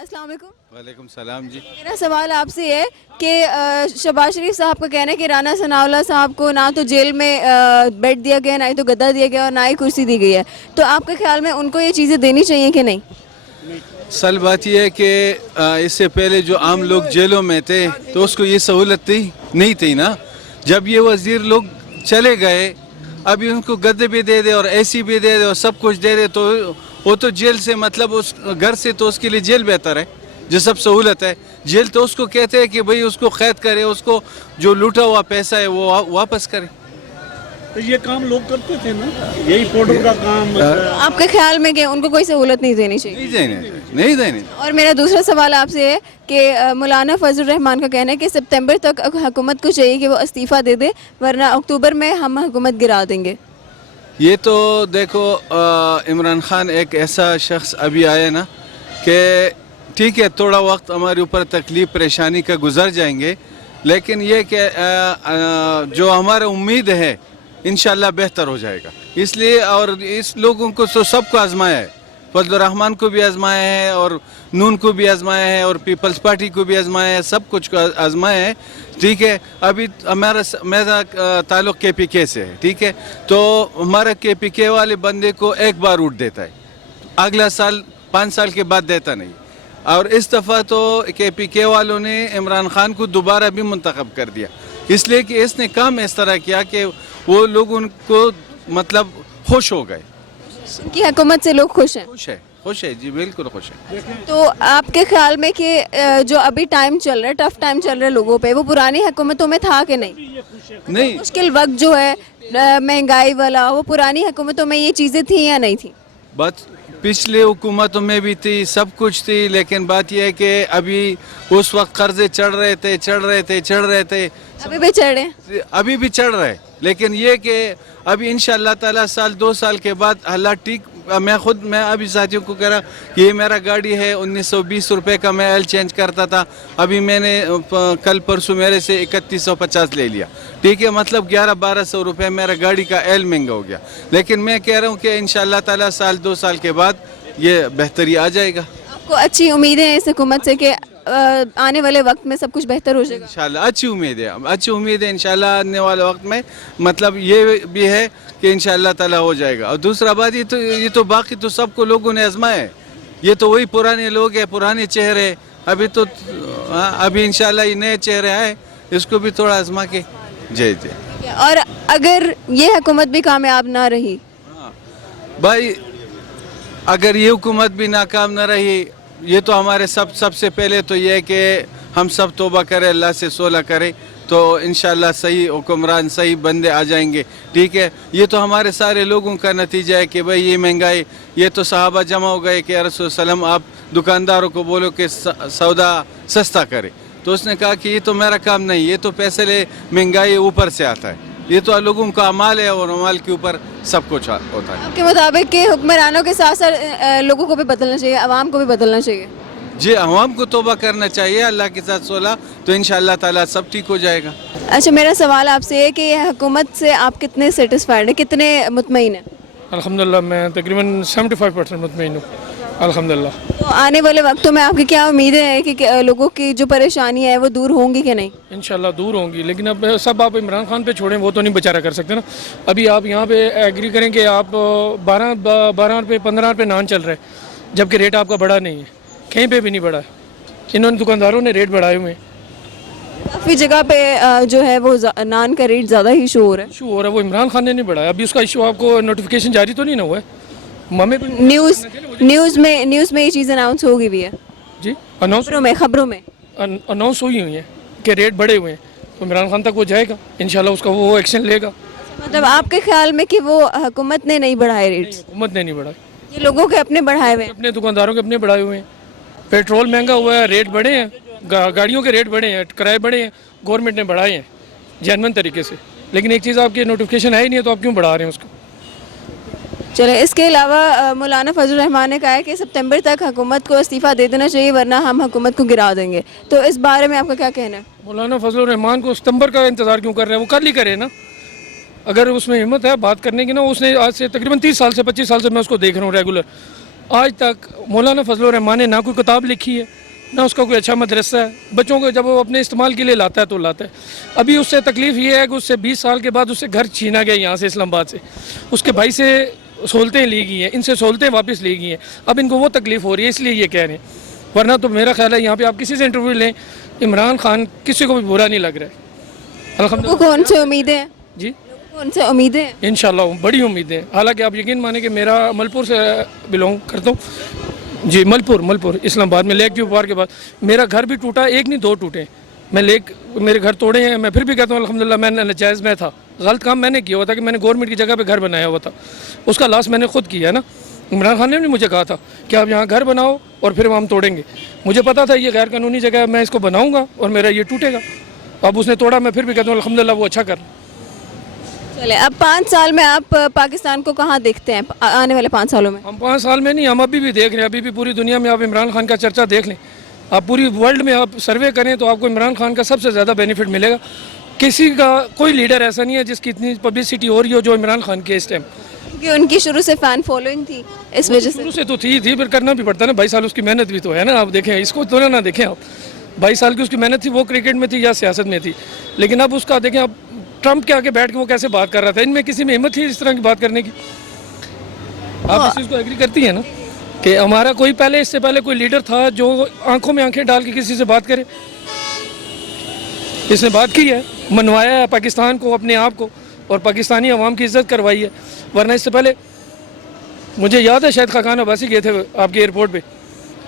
السلام علیکم. وعلیکم السلام جی. میرا سوال آپ سے ہے کہ شہباز شریف صاحب کا کہنا ہے کہ رانا ثناء اللہ صاحب کو نہ تو جیل میں بیڈ دیا گیا، نہ ہی تو گدا دیا گیا اور نہ ہی کرسی دی گئی ہے، تو آپ کے خیال میں ان کو یہ چیزیں دینی چاہیے کہ نہیں؟ اصل بات یہ ہے کہ اس سے پہلے جو عام لوگ جیلوں میں تھے تو اس کو یہ سہولت نہیں تھی نا. جب یہ وزیر لوگ چلے گئے ابھی ان کو گدے بھی دے دے اور اے سی بھی دے دے اور سب کچھ دے دے تو وہ تو جیل سے مطلب اس گھر سے تو اس کے لیے جیل بہتر ہے جو سب سہولت ہے. جیل تو اس کو کہتے ہیں کہ بھئی اس کو قید کرے، اس کو جو لوٹا ہوا پیسہ ہے وہ واپس کرے. تو یہ کام لوگ کرتے تھے نا، یہی پاؤڈر کا کام. آپ کے خیال میں کہ ان کو کوئی سہولت نہیں دینی چاہیے؟ نہیں دینے. اور میرا دوسرا سوال آپ سے ہے کہ مولانا فضل الرحمان کا کہنا ہے کہ سپتمبر تک حکومت کو چاہیے کہ وہ استعفیٰ دے دے ورنہ اکتوبر میں ہم حکومت گرا دیں گے. یہ تو دیکھو عمران خان ایک ایسا شخص ابھی آیا نا کہ ٹھیک ہے تھوڑا وقت ہمارے اوپر تکلیف پریشانی کا گزر جائیں گے، لیکن یہ کہ جو ہمارا امید ہے انشاءاللہ بہتر ہو جائے گا. اس لیے اور اس لوگوں کو تو سب کو آزمایا ہے، فضل الرحمان کو بھی آزمایا ہے اور نون کو بھی آزمایا ہے اور پیپلز پارٹی کو بھی آزمایا ہے، سب کچھ کو آزمایا ہے. ٹھیک ہے ابھی میرا تعلق کے پی کے سے ہے، ٹھیک ہے تو ہمارا کے پی کے والے بندے کو ایک بار ووٹ دیتا ہے، اگلا سال 5 سال کے بعد دیتا نہیں. اور اس دفعہ تو کے پی کے والوں نے عمران خان کو دوبارہ بھی منتخب کر دیا، اس لیے کہ اس نے کام اس طرح کیا کہ وہ لوگ ان کو مطلب خوش ہو گئے. ان کی حکومت سے لوگ خوش ہیں؟ خوش ہے جی، بالکل خوش ہے. تو آپ کے خیال میں کہ جو ابھی ٹائم چل رہا ہے، ٹف ٹائم چل رہا ہے لوگوں پہ، وہ پرانی حکومتوں میں تھا کہ نہیں؟ مشکل وقت جو ہے مہنگائی والا، وہ پرانی حکومتوں میں یہ چیزیں تھیں یا نہیں تھیں؟ بات پچھلے حکومتوں میں بھی تھی، سب کچھ تھی، لیکن بات یہ ہے کہ ابھی اس وقت قرضے چڑھ رہے تھے. ابھی بھی چڑھ رہے ہیں؟ ابھی بھی چڑھ رہے، لیکن یہ کہ ابھی انشاءاللہ تعالی سال 2 سال کے بعد حالات ٹھیک. میں ابھی ساتھیوں کو کہہ رہا کہ یہ میرا گاڑی ہے 1920 روپے کا، میں آئل چینج کرتا تھا، ابھی میں نے کل پرسوں میرے سے 3150 لے لیا. ٹھیک ہے مطلب 1100-1200 روپے میرا گاڑی کا آئل مہنگا ہو گیا. لیکن میں کہہ رہا ہوں کہ انشاءاللہ تعالی سال 2 سال کے بعد یہ بہتری آ جائے گا. آپ کو اچھی امیدیں ہیں اس حکومت سے کہ آنے والے وقت میں سب کچھ بہتر ہو جائے گا؟ انشاءاللہ اچھی امید ہے انشاءاللہ آنے والے وقت میں. مطلب یہ بھی ہے کہ انشاءاللہ تعالی ہو جائے گا. اور دوسرا بات یہ تو باقی تو سب کو لوگوں نے آزمایا ہے، یہ تو وہی پرانے لوگ ہیں، پرانے چہرے. ابھی انشاءاللہ یہ نئے چہرے آئے، اس کو بھی تھوڑا آزما کے. جی. اور اگر یہ حکومت بھی کامیاب نہ رہی؟ بھائی اگر یہ حکومت بھی ناکام نہ رہی، یہ تو ہمارے سب سے پہلے تو یہ ہے کہ ہم سب توبہ کریں، اللہ سے صلح کریں تو انشاءاللہ صحیح حکمران، صحیح بندے آ جائیں گے. ٹھیک ہے یہ تو ہمارے سارے لوگوں کا نتیجہ ہے کہ بھئی یہ مہنگائی، یہ تو صحابہ جمع ہو گئے کہ رسول صلی اللہ علیہ وسلم آپ دکانداروں کو بولو کہ سودا سستا کرے، تو اس نے کہا کہ یہ تو میرا کام نہیں، یہ تو پیسے لے، مہنگائی اوپر سے آتا ہے، یہ تو لوگوں کا اعمال ہے اور اعمال کے اوپر سب کچھ ہوتا ہے. آپ کے مطابق کہ حکمرانوں کے ساتھ ساتھ لوگوں کو بھی بدلنا چاہیے، عوام کو بھی بدلنا چاہیے؟ جی عوام کو توبہ کرنا چاہیے، اللہ کے ساتھ صلح، تو انشاءاللہ تعالیٰ سب ٹھیک ہو جائے گا. اچھا میرا سوال آپ سے ہے کہ یہ حکومت سے آپ کتنے سیٹسفائیڈ ہیں، کتنے مطمئن ہیں؟ الحمدللہ میں تقریباً 75% مطمئن ہوں الحمدللہ. تو آنے والے وقتوں میں آپ کی کیا امیدیں ہیں کہ لوگوں کی جو پریشانی ہے وہ دور ہوں گی کہ نہیں؟ انشاءاللہ دور ہوں گی، لیکن اب سب آپ عمران خان پہ چھوڑیں، وہ تو نہیں بیچارہ کر سکتے نا. ابھی آپ یہاں پہ ایگری کریں کہ آپ 12 روپے 15 روپے نان چل رہے ہیں، جبکہ ریٹ آپ کا بڑھا نہیں ہے، کہیں پہ بھی نہیں بڑھا ہے. انہوں نے دکانداروں نے ریٹ بڑھائے ہوئے ہیں. کافی جگہ پہ جو ہے وہ نان کا ریٹ زیادہ ہی ایشو ہو رہا ہے. وہ عمران خان نے نہیں بڑھایا. ابھی اس کا ایشو آپ کو نوٹیفیکیشن جاری تو نہیں نہ ہوا ہے؟ نیوز میں یہ چیز اناؤنس ہوگی بھی ہے جی، خبروں میں اناؤنس ہوئی ہیں کہ ریٹ بڑھے ہوئے ہیں. عمران خان تک وہ جائے گا انشاءاللہ، اس کا وہ ایکشن لے گا. مطلب آپ کے خیال میں کہ وہ حکومت نے نہیں بڑھائے ریٹ؟ حکومت نے نہیں بڑھائے، یہ لوگوں کے اپنے بڑھائے ہوئے ہیں، اپنے دکانداروں کے اپنے بڑھائے ہوئے ہیں. پیٹرول مہنگا ہوا ہے، ریٹ بڑھے ہیں، گاڑیوں کے ریٹ بڑھے ہیں، کرائے بڑھے ہیں، گورنمنٹ نے بڑھائے ہیں جینون طریقے سے. لیکن ایک چیز آپ کی نوٹیفیکیشن ہے ہی نہیں ہے، تو آپ کیوں بڑھا رہے ہیں اس کو؟ چلیں اس کے علاوہ مولانا فضل الرحمان نے کہا ہے کہ سپتمبر تک حکومت کو استعفیٰ دے دینا چاہیے ورنہ ہم حکومت کو گرا دیں گے. تو اس بارے میں آپ کا کیا کہنا ہے؟ مولانا فضل الرحمان کو ستمبر کا انتظار کیوں کر رہے ہیں؟ وہ کل ہی کرے نا. اگر اس میں ہمت ہے بات کرنے کی نا. اس نے آج سے تقریباً 30 سال سے 25 سال سے میں اس کو دیکھ رہا ہوں ریگولر. آج تک مولانا فضل الرحمان نے نہ کوئی کتاب لکھی ہے نہ اس کا کوئی اچھا مدرسہ ہے. بچوں کو جب وہ اپنے استعمال کے لیے لاتا ہے تو لاتا ہے. ابھی اس سے تکلیف یہ ہے کہ اس سے 20 سال کے بعد اس سے گھر چھینا گیا یہاں سے اسلام آباد سے. اس کے بھائی سے سہولتیں لی گئی ہیں, ان سے سہولتیں واپس لی گئی ہیں. اب ان کو وہ تکلیف ہو رہی ہے اس لیے یہ کہہ رہے ہیں. ورنہ تو میرا خیال ہے یہاں پہ آپ کسی سے انٹرویو لیں, عمران خان کسی کو بھی برا نہیں لگ رہا ہے. کو الحمدللہ. کون سے امیدیں ہیں, جی کون سے امیدیں ہیں؟ انشاءاللہ بڑی امیدیں ہیں. حالانکہ آپ یقین مانیں کہ میرا ملپور سے بلونگ کرتا ہوں. جی ملپور اسلام آباد میں لیک ویو پارک کے بعد میرا گھر بھی ٹوٹا, ایک نہیں 2 ٹوٹے. میں میرے گھر توڑے ہیں. میں پھر بھی کہتا ہوں الحمدللہ میں ناجائز میں تھا, غلط کام میں نے کیا ہوا تھا کہ میں نے گورنمنٹ کی جگہ پہ گھر بنایا ہوا تھا. اس کا لاس میں نے خود کیا ہے نا. عمران خان نے بھی مجھے کہا تھا کہ آپ یہاں گھر بناؤ اور پھر ہم توڑیں گے. مجھے پتا تھا یہ غیر قانونی جگہ ہے, میں اس کو بناؤں گا اور میرا یہ ٹوٹے گا. اب اس نے توڑا, میں پھر بھی کہتا ہوں الحمدللہ وہ اچھا کر. چلے اب 5 سال میں آپ پاکستان کو کہاں دیکھتے ہیں آنے والے 5 سالوں میں؟ ہم 5 سال میں نہیں, ہم ابھی بھی دیکھ رہے ہیں. ابھی بھی پوری دنیا میں آپ عمران خان کا چرچا دیکھ لیں, آپ پوری ورلڈ میں آپ سروے کریں تو آپ کو عمران خان کا سب سے زیادہ بینیفٹ ملے گا. کسی کا کوئی لیڈر ایسا نہیں ہے جس کی اتنی پبلسٹی ہو رہی ہو جو عمران خان کی اس ٹائم. کیونکہ ان کی شروع سے فین فالوئنگ تھی, اس وجہ سے. شروع سے تو تھی پھر کرنا بھی پڑتا ہے نا. 22 سال اس کی محنت بھی تو ہے نا. آپ دیکھیں اس کو تو نہ دیکھیں آپ, 22 سال کی اس کی محنت تھی. وہ کرکٹ میں تھی یا سیاست میں تھی, لیکن اب اس کا دیکھیں آپ ٹرمپ کے آگے بیٹھ کے وہ کیسے بات کر رہا تھا. ان میں کسی میں ہمت تھی اس طرح کی بات کرنے کی؟ آپ اس چیز کو ایگری کرتی ہیں نا کہ ہمارا کوئی پہلے اس سے پہلے کوئی لیڈر تھا جو آنکھوں میں آنکھیں ڈال کے کسی سے بات کرے؟ اس نے بات کی ہے, منوایا ہے پاکستان کو, اپنے آپ کو, اور پاکستانی عوام کی عزت کروائی ہے. ورنہ اس سے پہلے مجھے یاد ہے شاید خاقان عباسی گئے تھے آپ کے ایئرپورٹ پہ,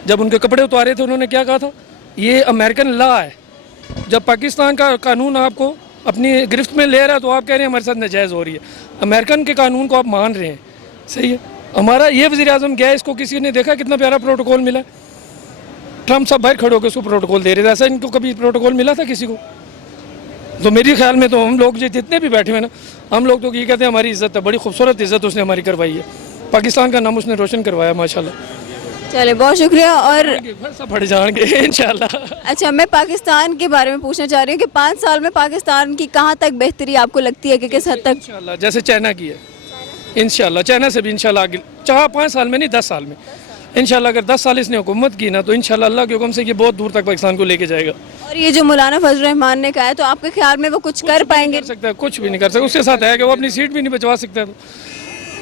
جب ان کے کپڑے اتارے تھے انہوں نے کیا کہا تھا, یہ امریکن لا ہے. جب پاکستان کا قانون آپ کو اپنی گرفت میں لے رہا ہے تو آپ کہہ رہے ہیں ہمارے ساتھ ناجائز ہو رہی ہے. امریکن کے قانون کو آپ مان رہے ہیں, صحیح ہے. ہمارا یہ وزیر اعظم گیا, اس کو کسی نے دیکھا کتنا پیارا پروٹوکول ملا. ٹرمپ سب باہر کھڑے ہو کے اس کو پروٹوکول دے رہے تھے. ایسا ان کو کبھی پروٹوکول ملا تھا کسی کو؟ تو میری خیال میں تو ہم لوگ جتنے بھی بیٹھے ہوئے نا, ہم لوگ تو یہ کہتے ہیں ہماری عزت ہے, بڑی خوبصورت عزت اس نے ہماری کروائی ہے. پاکستان کا نام اس نے روشن کروایا ماشاءاللہ. چلے بہت شکریہ. اور سب پڑ جائیں گے انشاءاللہ. اچھا, میں پاکستان کے بارے میں پوچھنا چاہ رہی ہوں کہ 5 سال میں پاکستان کی کہاں تک بہتری آپ کو لگتی ہے, کہ کس حد تک؟ انشاءاللہ جیسے چائنا کی ہے انشاءاللہ, چائنا سے بھی انشاءاللہ آگے 5 سال میں نہیں 10 سال میں انشاءاللہ. اگر 10 سال اس نے حکومت کی نا تو انشاءاللہ اللہ کے حکم سے یہ بہت دور تک پاکستان کو لے کے جائے گا. اور یہ جو مولانا فضل الرحمان نے کہا ہے تو آپ کے خیال میں وہ کچھ کر پائیں گے؟ کر سکتا ہے, کچھ بھی نہیں کر سکتا. اس کے ساتھ ہے کہ وہ اپنی سیٹ بھی نہیں بچوا سکتا.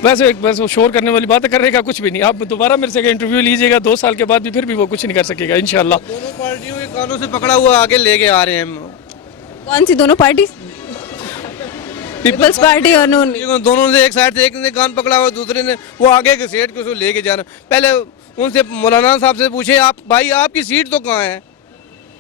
ویسے بس وہ شور کرنے والی باتیں کر رہے گا, کچھ بھی نہیں. آپ دوبارہ میرے سے انٹرویو لیجیے گا 2 سال کے بعد بھی, پھر بھی وہ کچھ نہیں کر سکے گا انشاءاللہ. دونوں پارٹیوں کے کانوں سے پکڑا ہوا آگے لے کے آ رہے ہیں. کون سی دونوں پارٹی؟ پیپلز پارٹی اور نون. دونوں سے ایک سائڈ سے ایک نے کان پکڑا ہوا, دوسرے نے وہ آگے کے سیٹ کو لے کے جانا. پہلے ان سے مولانا صاحب سے پوچھیں, آپ بھائی آپ کی سیٹ تو کہاں ہے,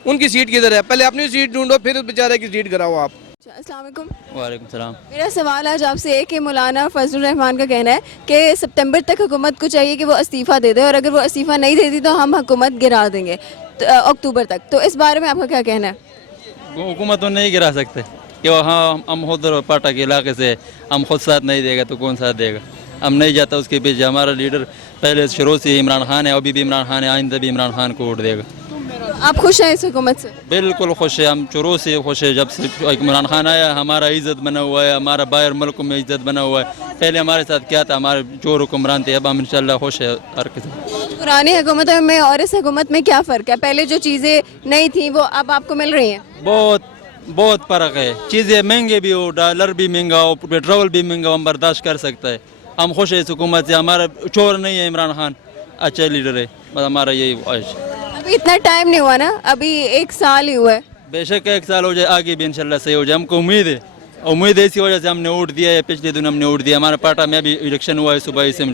ان کی سیٹ کدھر ہے؟ پہلے اپنی سیٹ ڈھونڈو, پھر بیچارے کی سیٹ کراؤ آپ. السلام علیکم. وعلیکم السلام. میرا سوال آج آپ سے ہے کہ مولانا فضل الرحمان کا کہنا ہے کہ سپتمبر تک حکومت کو چاہیے کہ وہ استعفیٰ دے دے, اور اگر وہ استعفیٰ نہیں دیتی تو ہم حکومت گرا دیں گے اکتوبر تک. تو اس بارے میں آپ کا کیا کہنا ہے؟ حکومت تو نہیں گرا سکتے کہ وہاں ہم خود پاٹا کے علاقے سے ہم خود ساتھ نہیں دے گا تو کون ساتھ دے گا؟ ہم نہیں جاتا اس کے پیچھے. ہمارا لیڈر پہلے شروع سے عمران خان ہے, ابھی بھی عمران خان ہے, آئندہ بھی عمران خان کو ووٹ دے گا. آپ خوش ہیں اس حکومت سے؟ بالکل خوش ہے, ہم شروع سے خوش ہے. جب سے عمران خان آیا ہمارا عزت بنا ہوا ہے, ہمارا باہر ملک میں عزت بنا ہوا ہے. پہلے ہمارے ساتھ کیا تھا, ہمارے چور حکمران تھے, اب ہم انشاءاللہ خوش ہے ہر قسم. پرانی حکومت میں اور اس حکومت میں کیا فرق ہے؟ پہلے جو چیزیں نہیں تھیں وہ اب آپ کو مل رہی ہیں؟ بہت فرق ہے. چیزیں مہنگے بھی ہو, ڈالر بھی مہنگا ہو, پیٹرول بھی مہنگا ہو, ہم برداشت کر سکتا ہے. ہم خوش ہیں اس حکومت سے. ہمارا چور نہیں ہے عمران خان, اچھا لیڈر ہے, بس ہمارا یہی خواہش. ابھی اتنا ٹائم نہیں ہوا نا, ابھی 1 سال ہی ہوا ہے. بے شک 1 سال ہو جائے, آگے بھی انشاءاللہ صحیح ہو جائے. ہم کو امید ہے اسی وجہ سے ہم نے ووٹ دیا ہے. پچھلے دن ہم نے ووٹ دیا. ہمارا پاٹا میں بھی الیکشن ہوا ہے صبح سے,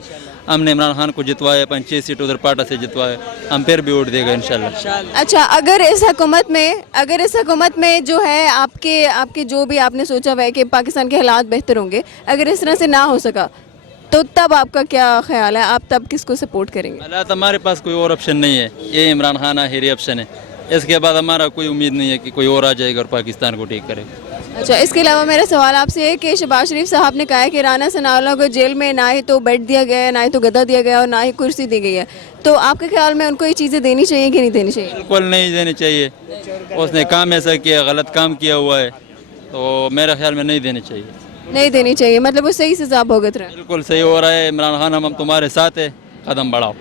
ہم نے عمران خان کو جتوایا, 5-6 سیٹ ادھر پاٹا سے جتوایا. ہم پھر بھی ووٹ دے گا انشاءاللہ. اچھا, اگر اس حکومت میں جو ہے آپ کے جو بھی آپ نے سوچا ہوا ہے کہ پاکستان کے حالات بہتر ہوں گے, اگر اس طرح سے نہ ہو سکا تو تب آپ کا کیا خیال ہے؟ آپ تب کس کو سپورٹ کریں گے؟ حالات ہمارے پاس کوئی اور آپشن نہیں ہے, یہ عمران خان آخری آپشن ہے. اس کے بعد ہمارا کوئی امید نہیں ہے کہ کوئی اور آ جائے گا اور پاکستان کو ٹھیک کرے. اچھا, اس کے علاوہ میرا سوال آپ سے ہے کہ شہباز شریف صاحب نے کہا ہے کہ رانا ثناءاللہ کو جیل میں نہ ہی تو بیڈ دیا گیا ہے, نہ ہی تو گدا دیا گیا ہے, اور نہ ہی کرسی دی گئی ہے. تو آپ کے خیال میں ان کو یہ چیزیں دینی چاہیے کہ نہیں دینی چاہیے؟ بالکل نہیں دینی چاہیے. اس نے کام ایسا کیا, غلط کام کیا ہوا ہے, تو میرا خیال میں نہیں دینی چاہیے. نہیں دینی چاہیے, مطلب وہ صحیح سزا بھگت رہا ہے. بالکل صحیح ہو رہا ہے. عمران خان ہم تمہارے ساتھ ہیں, قدم بڑھاؤ.